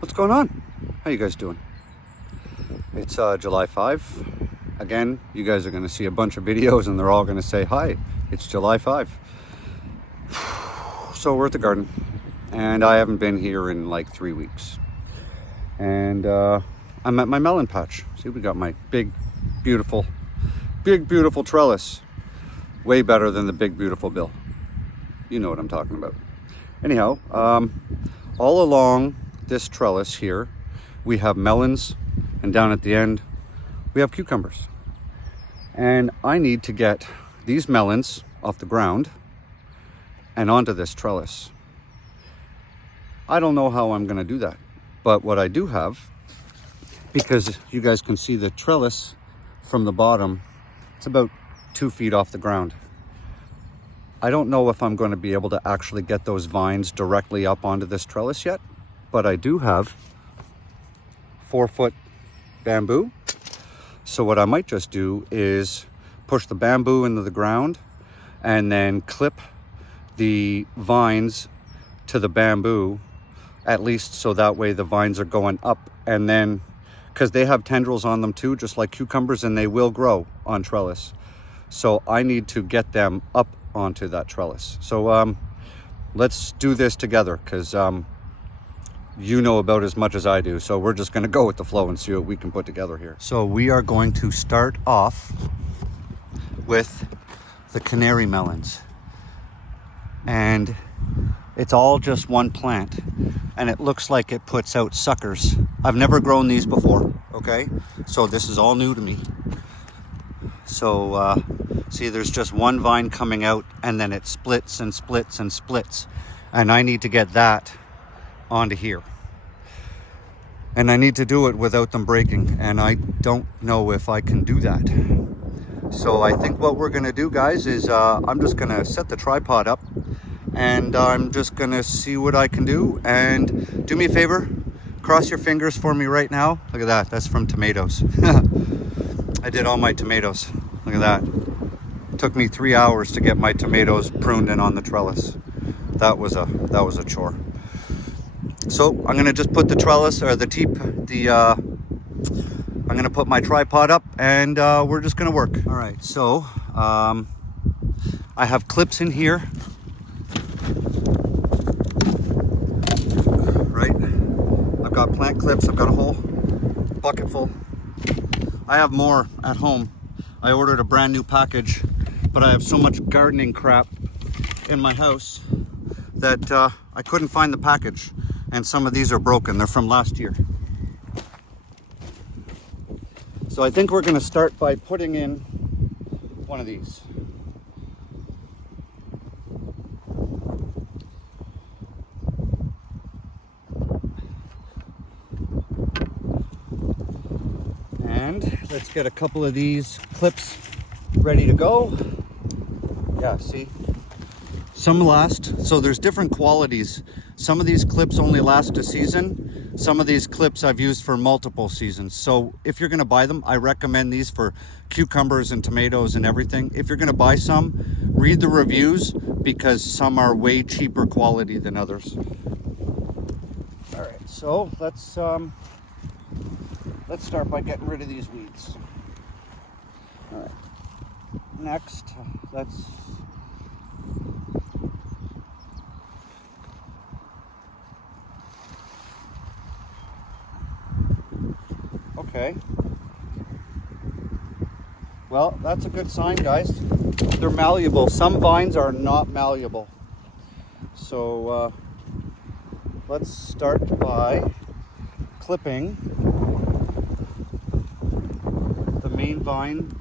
What's going on? How you guys doing? It's July 5. Again, you guys are going to see a bunch of videos and they're all going to say, hi, it's July 5. So we're at the garden and I haven't been here in like 3 weeks. And I'm at my melon patch. See, we got my big, beautiful trellis. Way better than the big, beautiful bill. You know what I'm talking about. Anyhow, all along this trellis here, we have melons, and down at the end, we have cucumbers. And I need to get these melons off the ground and onto this trellis. I don't know how I'm gonna do that, but what I do have, because you guys can see the trellis from the bottom, it's about 2 feet off the ground. I don't know if I'm going to be able to actually get those vines directly up onto this trellis yet, but I do have 4-foot bamboo. So what I might just do is push the bamboo into the ground and then clip the vines to the bamboo, at least so that way the vines are going up, and then because they have tendrils on them too, just like cucumbers, and they will grow on trellis. So I need to get them up onto that trellis. So let's do this together, because you know about as much as I do. So we're just going to go with the flow and see what we can put together here. So we are going to start off with the canary melons. And it's all just one plant. And it looks like it puts out suckers. I've never grown these before, okay? So this is all new to me. So see, there's just one vine coming out and then it splits and splits and splits. And I need to get that onto here. And I need to do it without them breaking. And I don't know if I can do that. So I think what we're gonna do, guys, is I'm just gonna set the tripod up and I'm just gonna see what I can do. And do me a favor, cross your fingers for me right now. Look at that, that's from tomatoes. I did all my tomatoes. Look at that. It took me 3 hours to get my tomatoes pruned in on the trellis. That was a chore. So I'm gonna just put the trellis or I'm gonna put my tripod up and we're just gonna work. All right, so I have clips in here. Right, I've got plant clips. I've got a whole bucket full. I have more at home. I ordered a brand new package, but I have so much gardening crap in my house that I couldn't find the package. And some of these are broken. They're from last year. So I think we're going to start by putting in one of these. And let's get a couple of these clips ready to go. Yeah, see? Some last. So there's different qualities. Some of these clips only last a season. Some of these clips I've used for multiple seasons. So if you're going to buy them, I recommend these for cucumbers and tomatoes and everything. If you're going to buy some, read the reviews, because some are way cheaper quality than others. All right, so let's start by getting rid of these weeds. All right. Next, let's okay. Well, that's a good sign, guys. They're malleable. Some vines are not malleable. So let's start by clipping the main vine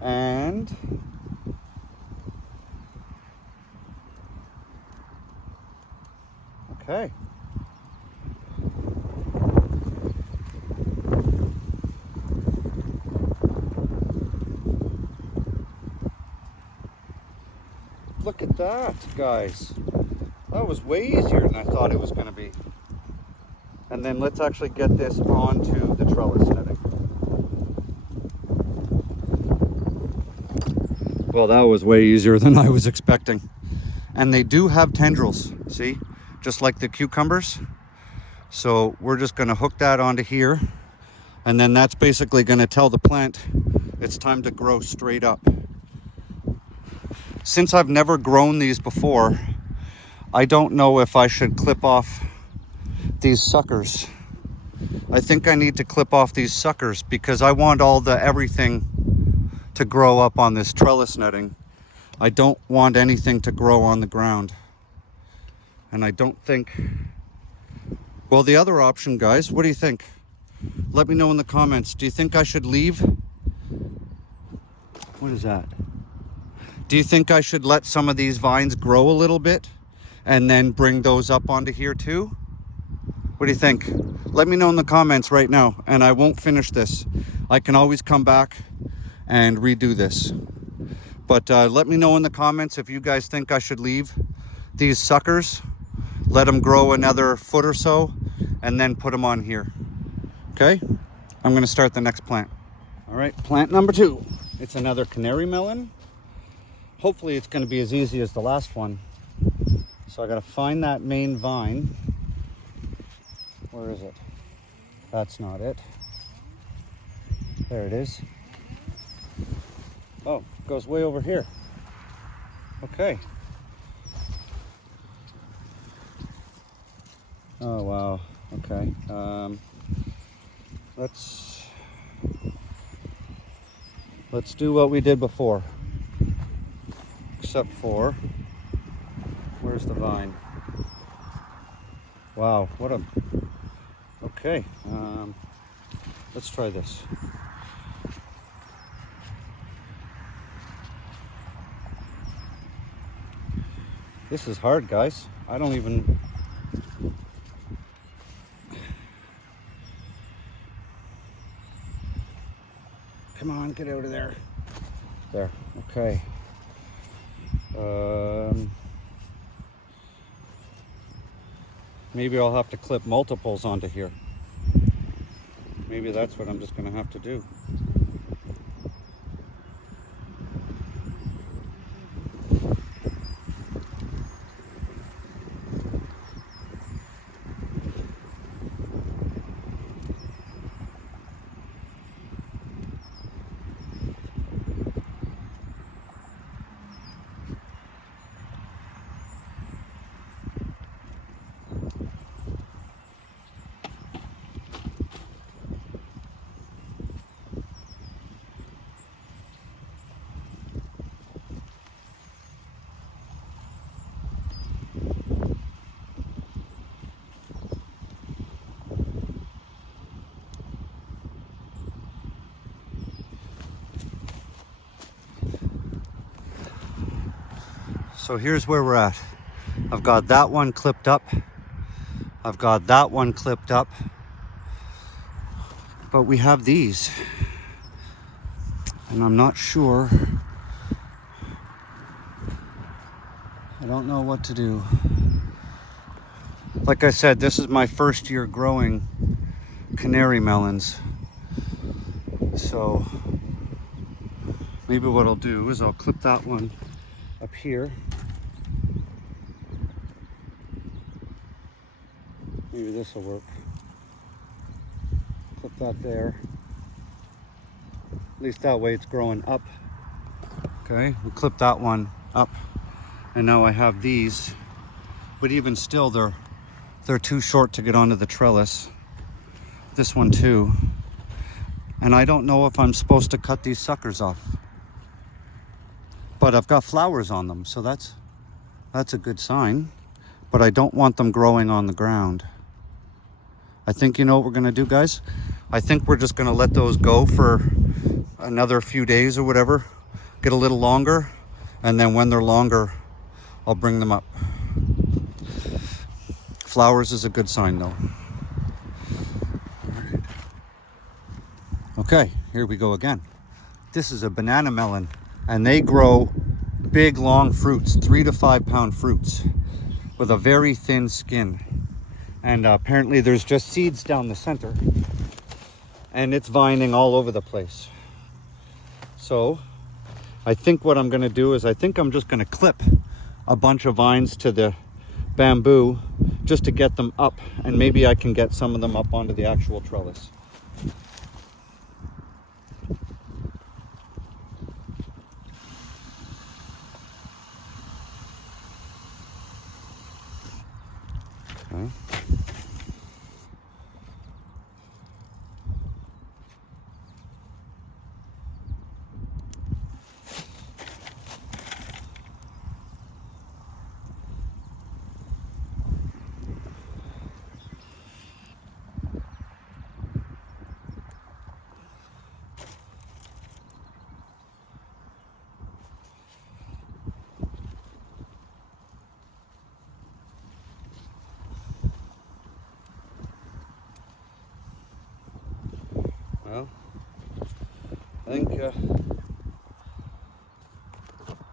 and okay. Look at that, guys. That was way easier than I thought it was going to be. And then let's actually get this onto the trellis netting. Well, that was way easier than I was expecting. And they do have tendrils, see? Just like the cucumbers. So we're just going to hook that onto here, and then that's basically going to tell the plant it's time to grow straight up. Since I've never grown these before, I don't know if I should clip off these suckers. I think I need to clip off these suckers because I want everything to grow up on this trellis netting. I don't want anything to grow on the ground. And I don't think, well, the other option, guys, what do you think? Let me know in the comments. Do you think I should leave? What is that? Do you think I should let some of these vines grow a little bit and then bring those up onto here too? What do you think? Let me know in the comments right now, and I won't finish this. I can always come back and redo this. But let me know in the comments if you guys think I should leave these suckers, let them grow another foot or so, and then put them on here. Okay? I'm going to start the next plant. All right, plant number 2. It's another canary melon. Hopefully it's going to be as easy as the last one. So I got to find that main vine. Where is it? That's not it. There it is. Oh, it goes way over here. Okay. Oh, wow. Okay. Let's do what we did before. Except for, where's the vine? Wow, what a, okay. Let's try this. This is hard, guys. I don't even, come on, get out of there. There, okay. Maybe I'll have to clip multiples onto here. Maybe that's what I'm just going to have to do. So here's where we're at. I've got that one clipped up. I've got that one clipped up. But we have these. And I'm not sure. I don't know what to do. Like I said, this is my first year growing canary melons. So maybe what I'll do is I'll clip that one up here. Maybe this will work. Clip that there. At least that way it's growing up. Okay, we'll clip that one up. And now I have these. But even still, they're too short to get onto the trellis. This one too. And I don't know if I'm supposed to cut these suckers off. But I've got flowers on them, so that's a good sign. But I don't want them growing on the ground. I think, you know what we're gonna do, guys? I think we're just gonna let those go for another few days or whatever, get a little longer, and then when they're longer, I'll bring them up. Flowers is a good sign though. Okay, here we go again. This is a banana melon, and they grow big, long fruits, 3 to 5 pound fruits with a very thin skin. And apparently there's just seeds down the center, and it's vining all over the place. So I think what I'm gonna do is I think I'm just gonna clip a bunch of vines to the bamboo just to get them up, and maybe I can get some of them up onto the actual trellis. Okay. Well, I think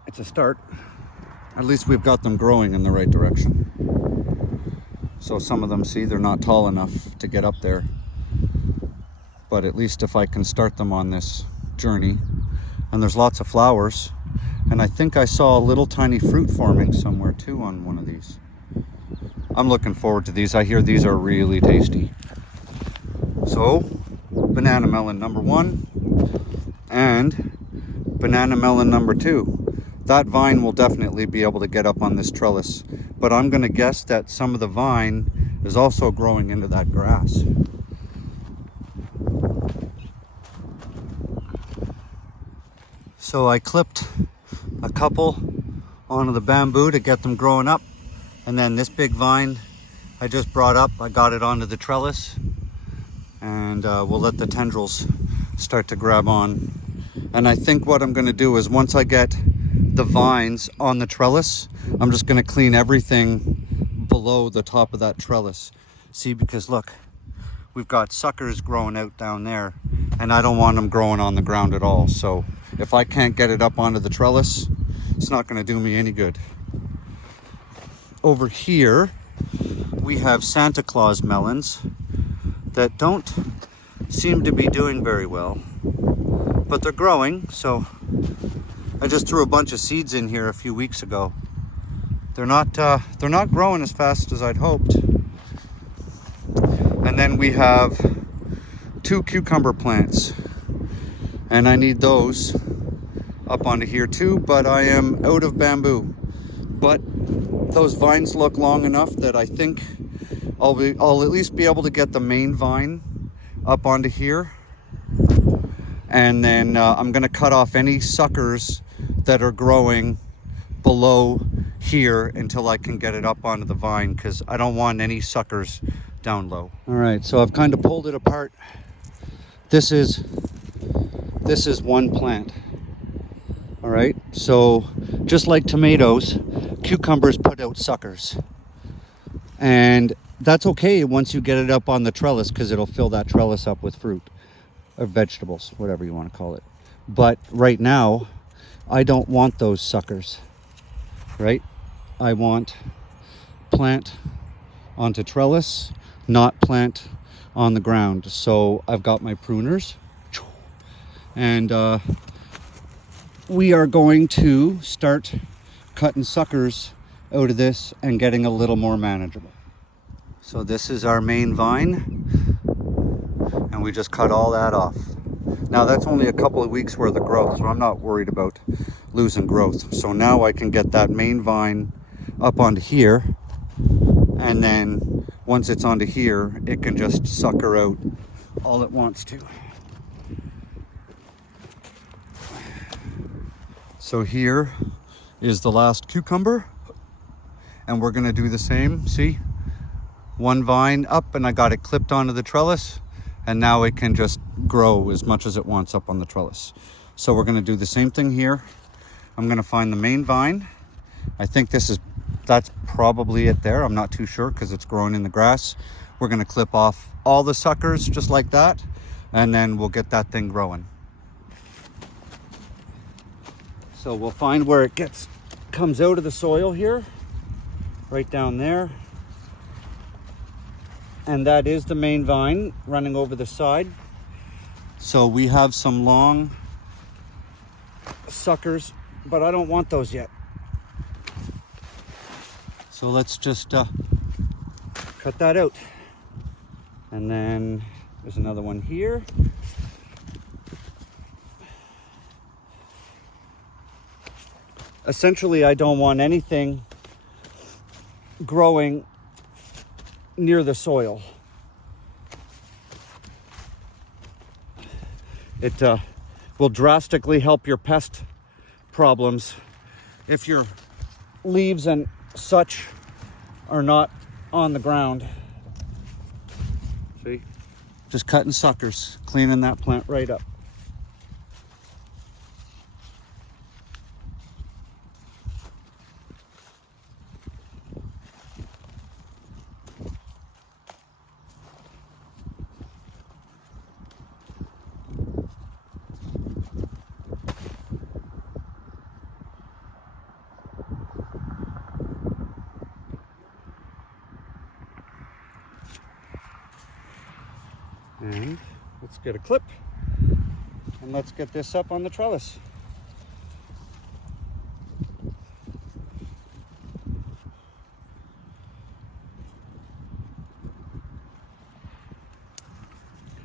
it's a start. At least we've got them growing in the right direction. So some of them, see, they're not tall enough to get up there. But at least if I can start them on this journey, and there's lots of flowers, and I think I saw a little tiny fruit forming somewhere too on one of these. I'm looking forward to these. I hear these are really tasty. So, banana melon number 1 and banana melon number 2. That vine will definitely be able to get up on this trellis, but I'm going to guess that some of the vine is also growing into that grass. So I clipped a couple onto the bamboo to get them growing up, and then this big vine I just brought up, I got it onto the trellis, and we'll let the tendrils start to grab on. And I think what I'm going to do is, once I get the vines on the trellis, I'm just going to clean everything below the top of that trellis. See, because look, we've got suckers growing out down there, and I don't want them growing on the ground at all. So if I can't get it up onto the trellis, it's not going to do me any good. Over here we have Santa Claus melons that don't seem to be doing very well, but they're growing. So I just threw a bunch of seeds in here a few weeks ago. They're not growing as fast as I'd hoped. And then we have 2 cucumber plants, and I need those up onto here too, but I am out of bamboo. But those vines look long enough that I think I'll at least be able to get the main vine up onto here. And then I'm going to cut off any suckers that are growing below here until I can get it up onto the vine, because I don't want any suckers down low. All right, so I've kind of pulled it apart. This is one plant. All right, so just like tomatoes, cucumbers put out suckers, and that's okay once you get it up on the trellis, because it'll fill that trellis up with fruit or vegetables, whatever you want to call it. But right now I don't want those suckers, right? I want plant onto trellis, not plant on the ground. So I've got my pruners, and we are going to start cutting suckers out of this and getting a little more manageable. So this is our main vine, and we just cut all that off. Now that's only a couple of weeks worth of growth, so I'm not worried about losing growth. So now I can get that main vine up onto here, and then once it's onto here, it can just sucker out all it wants to. So here is the last cucumber, and we're going to do the same. See, one vine up, and I got it clipped onto the trellis, and now it can just grow as much as it wants up on the trellis. So we're going to do the same thing here. I'm going to find the main vine. I think that's probably it there. I'm not too sure because it's growing in the grass. We're going to clip off all the suckers just like that, and then we'll get that thing growing. So we'll find where it comes out of the soil here, right down there. And that is the main vine running over the side. So we have some long suckers, but I don't want those yet. So let's just cut that out. And then there's another one here. Essentially, I don't want anything growing near the soil. It will drastically help your pest problems if your leaves and such are not on the ground. See? Just cutting suckers, cleaning that plant right up. And let's get a clip and let's get this up on the trellis.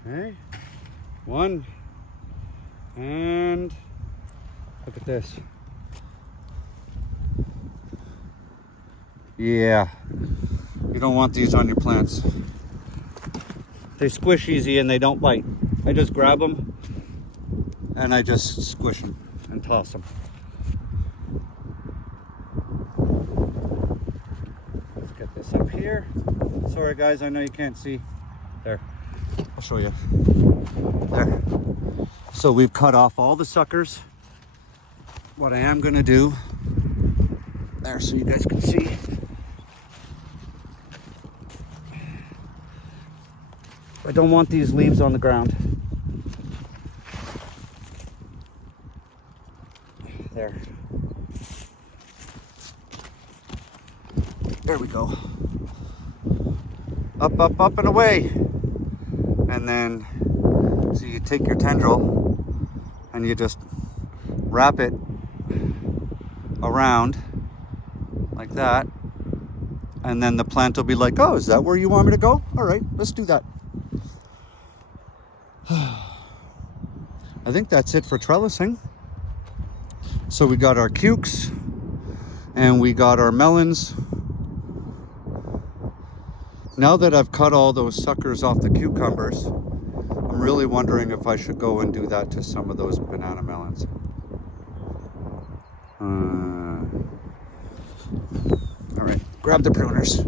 Okay, one, and look at this. Yeah, you don't want these on your plants. They squish easy and they don't bite. I just grab them and I just squish them and toss them. Let's get this up here. Sorry guys, I know you can't see. There, I'll show you. There. So we've cut off all the suckers. What I am gonna do, there so you guys can see. I don't want these leaves on the ground. There. There we go. Up, up, up and away. And then, so you take your tendril and you just wrap it around like that. And then the plant will be like, oh, is that where you want me to go? All right, let's do that. I think that's it for trellising. So we got our cukes and we got our melons. Now that I've cut all those suckers off the cucumbers, I'm really wondering if I should go and do that to some of those banana melons. All right, grab the pruners.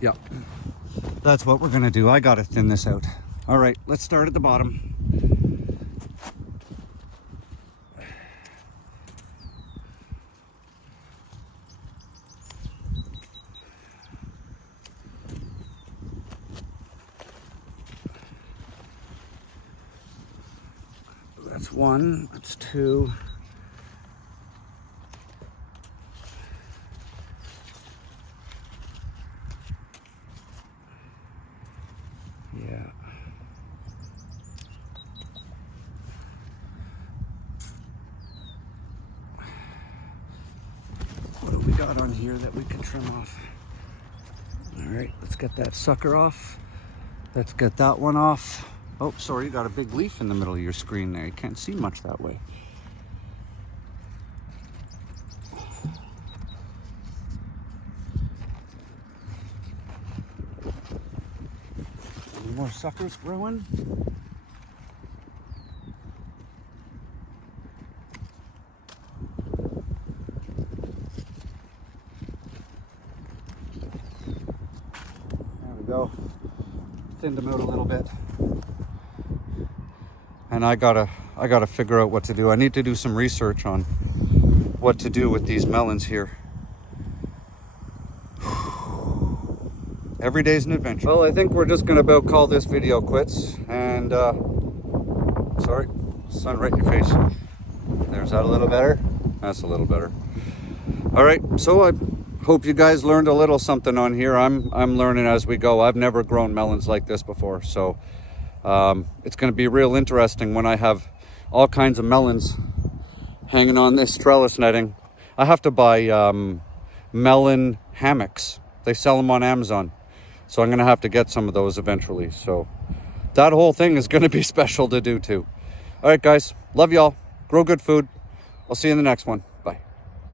Yep. That's what we're gonna do. I gotta thin this out. All right, let's start at the bottom. That's one, that's two. Yeah. What do we got on here that we can trim off? All right, let's get that sucker off. Let's get that one off. Oh, sorry, you got a big leaf in the middle of your screen there. You can't see much that way. Any more suckers growing? There we go. Thinned them out a little bit. And I gotta figure out what to do. I need to do some research on what to do with these melons here. Every day's an adventure. Well, I think we're just gonna about call this video quits. And sorry, sun right in your face. There's that a little better. That's a little better. All right, so I hope you guys learned a little something on here. I'm learning as we go. I've never grown melons like this before, so it's going to be real interesting when I have all kinds of melons hanging on this trellis netting. I have to buy melon hammocks. They sell them on Amazon. So I'm going to have to get some of those eventually. So that whole thing is going to be special to do too. All right, guys. Love y'all. Grow good food. I'll see you in the next one.